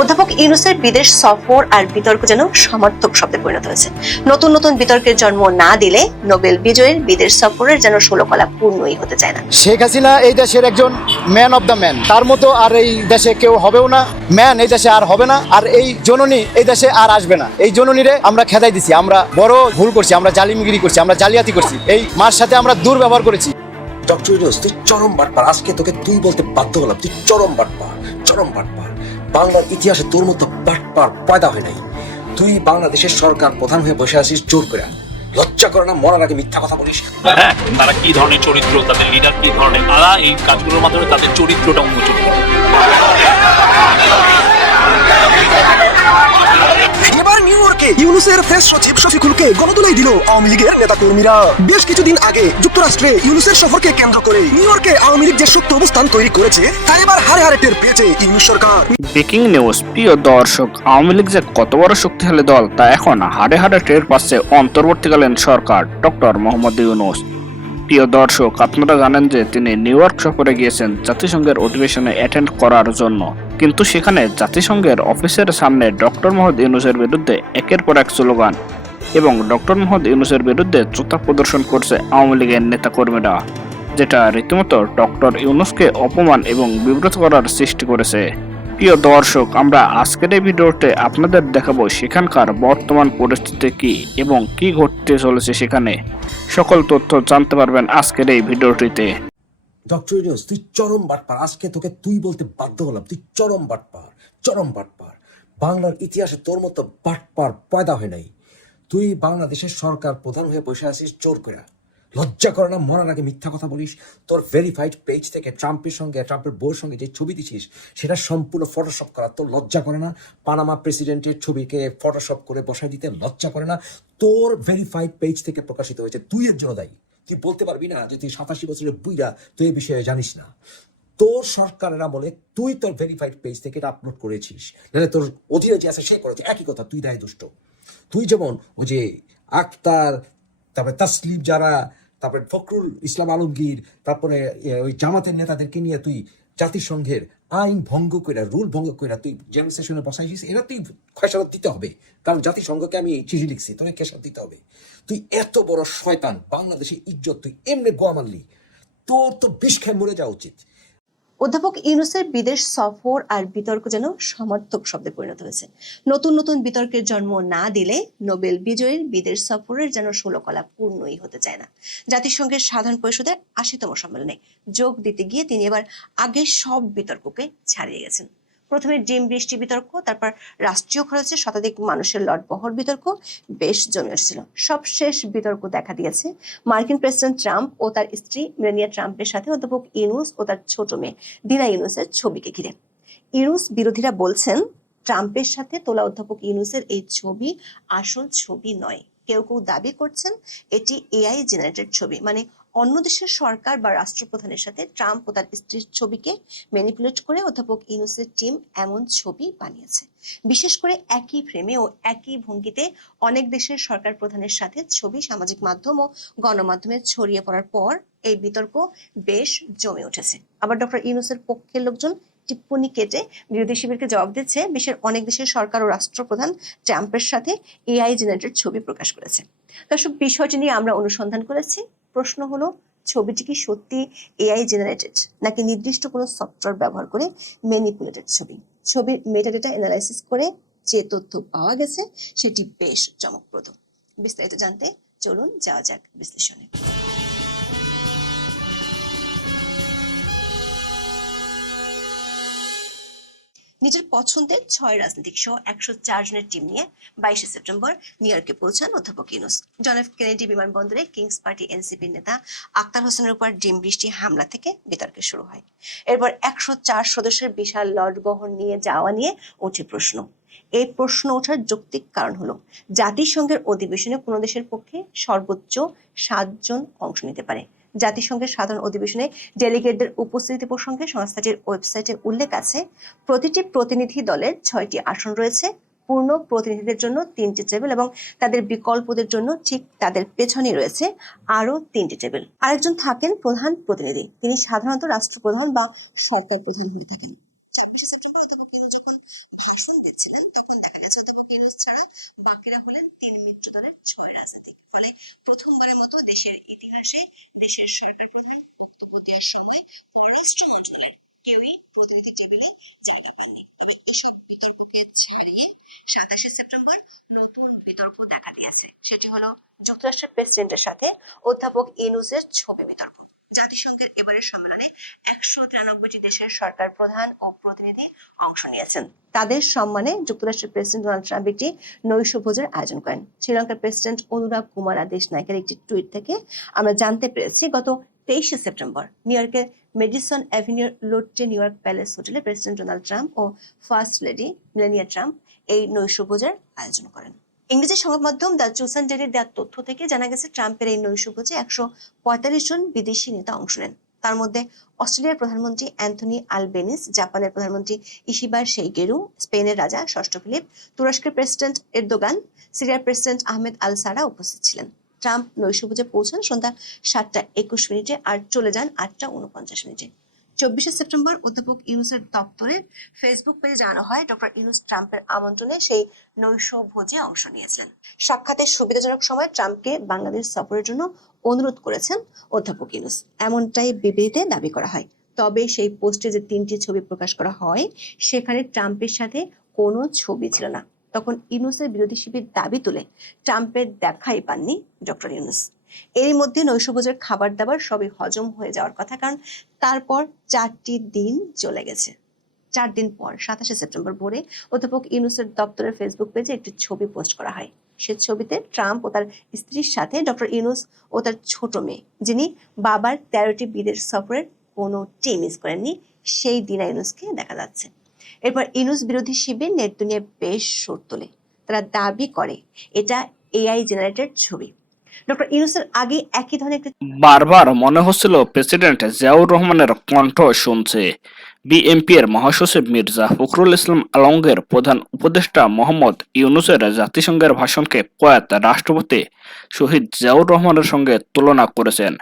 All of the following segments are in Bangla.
অধ্যাপক ইউনূসের বিদেশ সফর আর বিতর্ক যেন সমার্থক শব্দে পরিণত হয়েছে। নতুন নতুন বিতর্কের জন্ম না দিলে নোবেল বিজয়ীর বিদেশ সফরের যেন ষোলকলা পূর্ণই হতে চায় না। শেখ হাসিনা এই দেশের একজন ম্যান অব দ্য ম্যান, তার মতো আর এই দেশে কেউ হবেও না। ম্যান এই দেশে আর হবে না, আর এই জননী এই দেশে আর আসবে না। এই জননীরে আমরা খেদাই দিছি, আমরা বড় ভুল করছি, আমরা জালিমগিরি করছি, আমরা জালিয়াতি করছি, এই মার সাথে আমরা দুর্ব্যবহার করেছি। ডক্টর ইউনূস, তুই চরম বাটপার। আজকে তোকে তুই বলতে বাধ্য হলাম, তুই চরম বাটপার, চরম বাটপার। বাংলার ইতিহাসে তোর মতো বাটপার পয়দা হয় নাই। তুই বাংলাদেশের সরকার প্রধান হয়ে বসে আছিস জোর করে। লজ্জা করে না মরার আগে মিথ্যা কথা বলিস? হ্যাঁ, তারা কি ধরনের চরিত্র, তাদের লিডার কি ধরনের, তারা এই কাজগুলোর মাধ্যমে তাদের চরিত্রটা উন্মোচন করে। এবার নিউ ইয়র্কে ইউনূসের প্রেস সচিব শফিকুলকে গণদোলাই দিল আওয়ামী লীগের নেতাকর্মীরা। বেশ কিছুদিন আগে যুক্তরাষ্ট্রে ইউনূসের সফরকে কেন্দ্র করে নিউ ইয়র্কে আওয়ামী লীগ যে সত্য অবস্থান তৈরি করেছে তা এবার হারে হারে টের পেয়েছে ইউনূস সরকার। ব্রেকিং নিউজ, প্রিয় দর্শক, আওয়ামী লীগ যে কত বড় শক্তিশালী দল তা এখন হাড়ে হাড়ে টের পাচ্ছে অন্তর্বর্তীকালীন সরকার ডক্টর মোহাম্মদ ইউনূস। প্রিয় দর্শক, আপনারা জানেন যে তিনি নিউ ইয়র্ক সফরে গিয়েছেন জাতিসংঘের অধিবেশনে অ্যাটেন্ড করার জন্য, কিন্তু সেখানে জাতিসংঘের অফিসের সামনে ডক্টর মোহাম্মদ ইউনূসের বিরুদ্ধে একের পর এক স্লোগান এবং ডক্টর মোহাম্মদ ইউনূসের বিরুদ্ধে জুতা প্রদর্শন করছে আওয়ামী লীগের নেতাকর্মীরা, যেটা রীতিমতো ডক্টর ইউনূসকে অপমান এবং বিব্রত করার সৃষ্টি করেছে। প্রিয় দর্শক, আমরা আজকের এই ভিডিওতে আপনাদের দেখাবো সেখানকার বর্তমান পরিস্থিতি কি এবং কি ঘটতে চলেছে সেখানে। সকল তথ্য জানতে পারবেন আজকের এই ভিডিওটিতে। ডক্টর ইউনূস, তুই চরম বাটপার। আজকে তোকে তুই বলতে বাধ্য হলাম, তুই চরম বাটপার, চরম বাটপার। বাংলার ইতিহাসে তোর মতো বাটপার পয়দা হয় নাই। তুই বাংলাদেশের সরকার প্রধান হয়ে বসে আছিস জোর করে। লজ্জা করে না মরার আগে মিথ্যা কথা বলিস? তোর ভেরিফাইড পেজ থেকে ট্রাম্পের সঙ্গে, ট্রাম্পের বউর সঙ্গে যে ছবি দিছিস সেটা সম্পূর্ণ ফটোশপ করা। তোর লজ্জা করে না? পানামা প্রেসিডেন্টের ছবিকে ফটোশপ করে বসাই দিতে লজ্জা করে না? তোর ভেরিফাইড পেজ থেকে প্রকাশিত হয়েছে, তুই এর জন্য দায়ী। তুই বলতে পারবি না যে তুই 87 বছরের বুইরা তুই এই বিষয়ে জানিস না? তোর সরকারের আমলে তুই তোর ভেরিফাইড পেজ থেকে এটা আপলোড করেছিস, নাহলে তোর অধীনে যে আছে সে করেছে। একই কথা, তুই দায় দুষ্ট। তুই যেমন ওই যে আক্তার, তারপরে তাসলিম, যারা, তারপরে ফখরুল ইসলাম আলমগীর, তারপরে ওই জামাতের নেতাদেরকে নিয়ে তুই জাতিসংঘের আইন ভঙ্গ করে, রুল ভঙ্গ করে তুই জেনারেল সেশনে বসাইছিস। এরা তুই খেসারত দিতে হবে, কারণ জাতিসংঘকে আমি চিঠি লিখছি, তোকে খেসারত দিতে হবে। তুই এত বড় শয়তান, বাংলাদেশের ইজ্জত তুই এমনি গোয়া মারলি। তোর তো বিষ খেয়ে মরে যাওয়া উচিত। অধ্যাপক ইউনূসের বিদেশ সফর আর বিতর্ক যেন সমার্থক শব্দে পরিণত হয়েছে। নতুন নতুন বিতর্কের জন্ম না দিলে নোবেল বিজয়ীর বিদেশ সফরের যেন ষোলকলা পূর্ণই হতে চায় না। জাতিসংঘের সাধারণ পরিষদের 80তম সম্মেলনে যোগ দিতে গিয়ে তিনি এবার আগের সব বিতর্ককে ছাড়িয়ে গেছেন। প্রথমে ডিম বৃষ্টি বিতর্ক, তারপর রাষ্ট্রীয় খরচে শতাধিক মানুষের লটবহর বিতর্ক বেশ জমে উঠেছিল। সবশেষ বিতর্ক দেখা দিয়েছে মার্কিন প্রেসিডেন্ট ট্রাম্প ও তার স্ত্রী মেলানিয়া ট্রাম্পের সাথে অধ্যাপক ইউনূস ও তার ছোট মেয়ে দিনা ইউনূসের ছবিকে ঘিরে। ইউনূস বিরোধীরা বলছেন ট্রাম্পের সাথে তোলা অধ্যাপক ইউনূসের এই ছবি আসল ছবি নয়। কেউ কেউ দাবি করছেন এটি এআই জেনারেটেড ছবি, মানে অন্য দেশের সরকার বা রাষ্ট্রপ্রধানের সাথে ট্রাম্প ও তার স্ত্রীর ছবিকে ম্যানিপুলেট করে অধ্যাপক ইউনূসের টিম এমন ছবি বানিয়েছে। বিশেষ করে একই ফ্রেমে ও একই ভঙ্গিতে অনেক দেশের সরকার প্রধানের সাথে ছবি সামাজিক মাধ্যম ও গণমাধ্যমে ছড়িয়ে পড়ার পর এই বিতর্ক বেশ জমে উঠেছে। আবার ডক্টর ইউনূসের পক্ষের লোকজন টিপ্পনি কেটে বিরোধী শিবিরকে জবাব দিচ্ছে বিশ্বের অনেক দেশের সরকার ও রাষ্ট্রপ্রধান ট্রাম্পের সাথে এআই জেনারেটেড ছবি প্রকাশ করেছে। দর্শক, বিষয়টি নিয়ে আমরা অনুসন্ধান করেছি। প্রশ্ন হলো, ছবিটি কি সত্যি এআই জেনারেটেড নাকি নির্দিষ্ট কোনো সফটওয়্যার ব্যবহার করে ম্যানিপুলেটেড ছবি? ছবির মেটাডেটা অ্যানালাইসিস করে যে তথ্য পাওয়া গেছে সেটি বেশ চমকপ্রদ। বিস্তারিত জানতে চলুন যাওয়া যাক বিশ্লেষণে। নিজের পছন্দের 6 রাজনৈতিক সহ 104 জনের টিম নিয়ে 22শে সেপ্টেম্বর নিউ ইয়র্কে পৌঁছান অধ্যাপক ইউনূস। জন এফ কেনেডি বিমানবন্দরে কিংস পার্টি এনসিপির নেতা আক্তার হোসেনের উপর ডিম বৃষ্টি হামলা থেকে বিতর্ক শুরু হয়। এরপর 104 সদস্যের বিশাল লটবহর নিয়ে যাওয়া নিয়ে ওঠে প্রশ্ন। এই প্রশ্ন ওঠার যৌক্তিক কারণ হলো, জাতিসংঘের অধিবেশনে কোনো দেশের পক্ষে সর্বোচ্চ 7 জন অংশ নিতে পারে। জাতিসংঘের সাধারণ অধিবেশনে ডেলিগেটদের উপস্থিতি প্রসঙ্গে সংস্থাটির ওয়েবসাইটে উল্লেখ আছে, প্রতিটি প্রতিনিধি দলের 6টি আসন রয়েছে। পূর্ণ প্রতিনিধিদের জন্য 3টি টেবিল এবং তাদের বিকল্পদের জন্য ঠিক তাদের পেছনে রয়েছে আরো 3টি টেবিল। আরেকজন থাকেন প্রধান প্রতিনিধি, তিনি সাধারণত রাষ্ট্রপ্রধান বা সরকার প্রধান হয়ে থাকেন। 26শে সেপ্টেম্বর অধ্যাপক ইউনূস যখন ভাষণ ছিলেন, তখন দেখা গেছে অধ্যাপক ইউনূস ছাড়া বাকিরা হলেন 3 মিত্র দলের 6 রাজনীতিক। ফলে প্রথমবারের মতো দেশের ইতিহাসে দেশের সরকার প্রধান বক্তব্য দেওয়ার সময় পররাষ্ট্র মন্ত্রণালয়ের কেউই প্রতিনিধি টেবিলে জায়গা পাননি। তবে এসব বিতর্ককে ছাড়িয়ে 27 সেপ্টেম্বর নতুন বিতর্ক দেখা দিয়েছে। সেটি হলো যুক্তরাষ্ট্রের প্রেসিডেন্টের সাথে অধ্যাপক ইউনূসের ছবি বিতর্ক। জাতিসংঘের এবারের সম্মেলনে 193টি দেশের সরকার প্রধান ও প্রতিনিধি অংশ নিয়েছেন। তাদের সম্মানে যুক্তরাষ্ট্রের প্রেসিডেন্ট ডোনাল্ড ট্রাম্প একটি নৈশভোজের আয়োজন করেন। শ্রীলঙ্কার প্রেসিডেন্ট অনুরাগ কুমারা দেশনায়কের একটি টুইট থেকে আমরা জানতে পেরেছি, গত 23 সেপ্টেম্বর নিউ ইয়র্কের মেডিসন অ্যাভিনিউর লোট্টে নিউ ইয়র্ক প্যালেস হোটেলে প্রেসিডেন্ট ডোনাল্ড ট্রাম্প ও ফার্স্ট লেডি মেলানিয়া ট্রাম্প এই নৈশভোজের আয়োজন করেন। ইংরেজি সংবাদ মাধ্যম দ্য চুসান ডেইলির দেওয়া তথ্য থেকে জানা গেছে, ট্রাম্পের এই নৈশভোজে 145 জন বিদেশি নেতা অংশ নেন। তার মধ্যে অস্ট্রেলিয়ার প্রধানমন্ত্রী অ্যান্থনি আলবেনিস, জাপানের প্রধানমন্ত্রী ইশিবা সেইগেরু, স্পেনের রাজা ষষ্ঠ ফিলিপ, তুরস্কের প্রেসিডেন্ট এরদোগান, সিরিয়ার প্রেসিডেন্ট আহমেদ আল সারা উপস্থিত ছিলেন। ট্রাম্প নৈশভোজে পৌঁছান সন্ধ্যা 7:21 আর চলে যান 8:49। 24 সেপ্টেম্বর অধ্যাপক ইউনূসের দপ্তরের ফেসবুক পেজে জানানো হয়, ডক্টর ইউনূস ট্রাম্পের আমন্ত্রণে সেই নৈশভোজে অংশ নিয়েছিলেন। সাক্ষাতের সুবিধাজনক সময় ট্রাম্পকে বাংলাদেশ সফরের জন্য অনুরোধ করেছেন অধ্যাপক ইউনূস, এমনটাই বিবৃতিতে দাবি করা হয়। তবে সেই পোস্টে যে 3টি ছবি প্রকাশ করা হয়, সেখানে ট্রাম্পের সাথে কোনো ছবি ছিল না। তখন ইউনূসের বিরোধী শিবির দাবি তুলে ট্রাম্পের দেখাই পাননি ডক্টর ইউনূস। এরই মধ্যে নৈশভোজের খাবার দাবার সবই হজম হয়ে যাওয়ার কথা, কারণ তারপর 4টি দিন চলে গেছে। 4 দিন পর 27 সেপ্টেম্বর ভোরে অধ্যাপক ইউনূসের দপ্তরের ফেসবুক পেজে একটি ছবি পোস্ট করা হয়। সে ছবিতে ট্রাম্প ও তার স্ত্রীর সাথে ডক্টর ইউনূস ও তার ছোট মেয়ে, যিনি বাবার 13টি বিদেশ সফরের কোনোটি মিস করেননি, সেই দিনা ইউনূসকে দেখা যাচ্ছে। এরপর ইউনূস বিরোধী শিবির নেট দুনিয়ায় বেশ সুর তোলে। তারা দাবি করে এটা এআই জেনারেটেড ছবি। ডক্টর ইউনূসের আগে একই ধরনের একটি বারবার মনে হচ্ছিল প্রেসিডেন্ট জিয়াউর রহমানের কণ্ঠ শুনছে। বিএনপির মহাসচিব মির্জা ফখরুল ইসলাম আলমগীর প্রধান উপদেষ্টা মোহাম্মদ ইউনূসের জাতিসংঘের ভাষণকে প্রয়াত রাষ্ট্রপতি শহীদ জিয়াউর রহমানের সঙ্গে তুলনা করেছেন।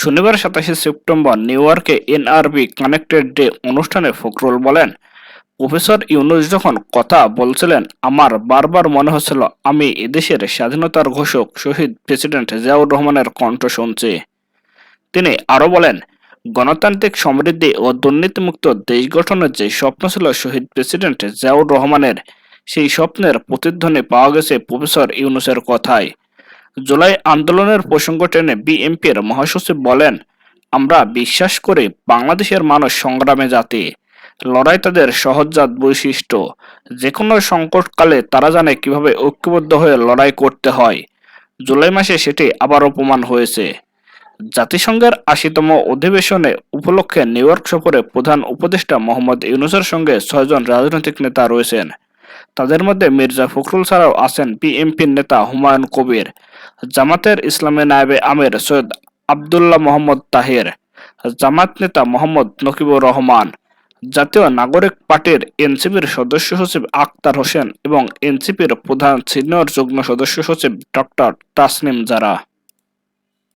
শনিবার 27 সেপ্টেম্বর নিউ ইয়র্কে এনআরবি কানেক্টেড ডে অনুষ্ঠানে ফখরুল বলেন, প্রফেসর ইউনূস যখন কথা বলছিলেন, আমার বারবার মনে হচ্ছিল আমি এদেশের স্বাধীনতার ঘোষক শহীদ প্রেসিডেন্ট জিয়াউর রহমানের কণ্ঠ শুনছি। তিনি আরো বলেন, গণতান্ত্রিক সমৃদ্ধি ও দুর্নীতিমুক্ত দেশ গঠনের যে স্বপ্ন ছিল শহীদ প্রেসিডেন্ট জিয়াউর রহমানের, সেই স্বপ্নের প্রতিধ্বনি পাওয়া গেছে প্রফেসর ইউনূসের কথায়। জুলাই আন্দোলনের প্রসঙ্গ টেনে বিএনপির মহাসচিব বলেন, আমরা বিশ্বাস করি বাংলাদেশের মানুষ সংগ্রামে জাতি, লড়াই তাদের সহজাত বৈশিষ্ট্য। যে কোনো সংকটকালে তারা জানে কিভাবে ঐক্যবদ্ধ হয়ে লড়াই করতে হয়। জুলাই মাসে সেটি আবার অপমান হয়েছে। জাতিসংঘের 80তম অধিবেশনে উপলক্ষে নিউ ইয়র্ক সফরে প্রধান উপদেষ্টা মোহাম্মদ ইউনূসের সঙ্গে 6 জন রাজনৈতিক নেতা রয়েছেন। তাদের মধ্যে মির্জা ফখরুল ছাড়াও আছেন বিএনপির নেতা হুমায়ুন কবির, জামাতের ইসলামী নায়েবে আমির সৈয়দ আব্দুল্লাহ মোহাম্মদ তাহের, জামাত নেতা মোহাম্মদ নকিবুর রহমান, জাতীয় নাগরিক পার্টির এনসিপির সদস্য সচিব আক্তার হোসেন এবং এনসিপির প্রধান সিনিয়র যুগ্ম সদস্য সচিব ডক্টর তাসনিম জারা।